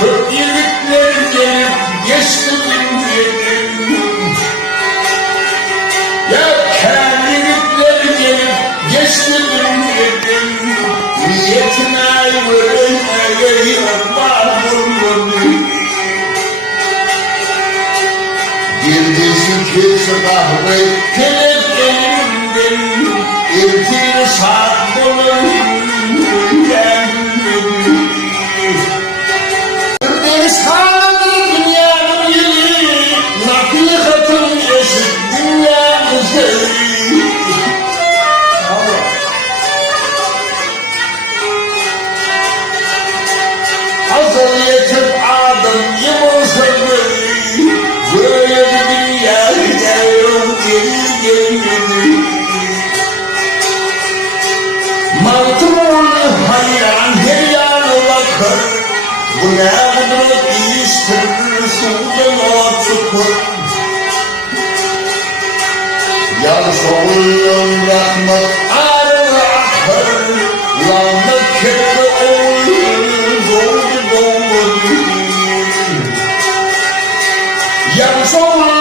Kırk yıllıklar gelip geçti benim. Ya kendilikler gelip geçti benim. Niyetine verilmeye Allah'ım. Girdi şu kez kahve kelep elimden. İrtil saat bulun geldim. Kürdistan'ın dünyanın yeri, naklikatın eşit dünyanın zevri. Hazır yetip adım yımılsın böyle, böyle bir yerde yok geri gelmedi. Mantığını hayran her yanı bakar, bu ne kudret değiştirir sudan atıkır. Yar soğuyan rahmet ağrı akar, lanet kedi oğlum zorlu doğmadı. Yar soğuyan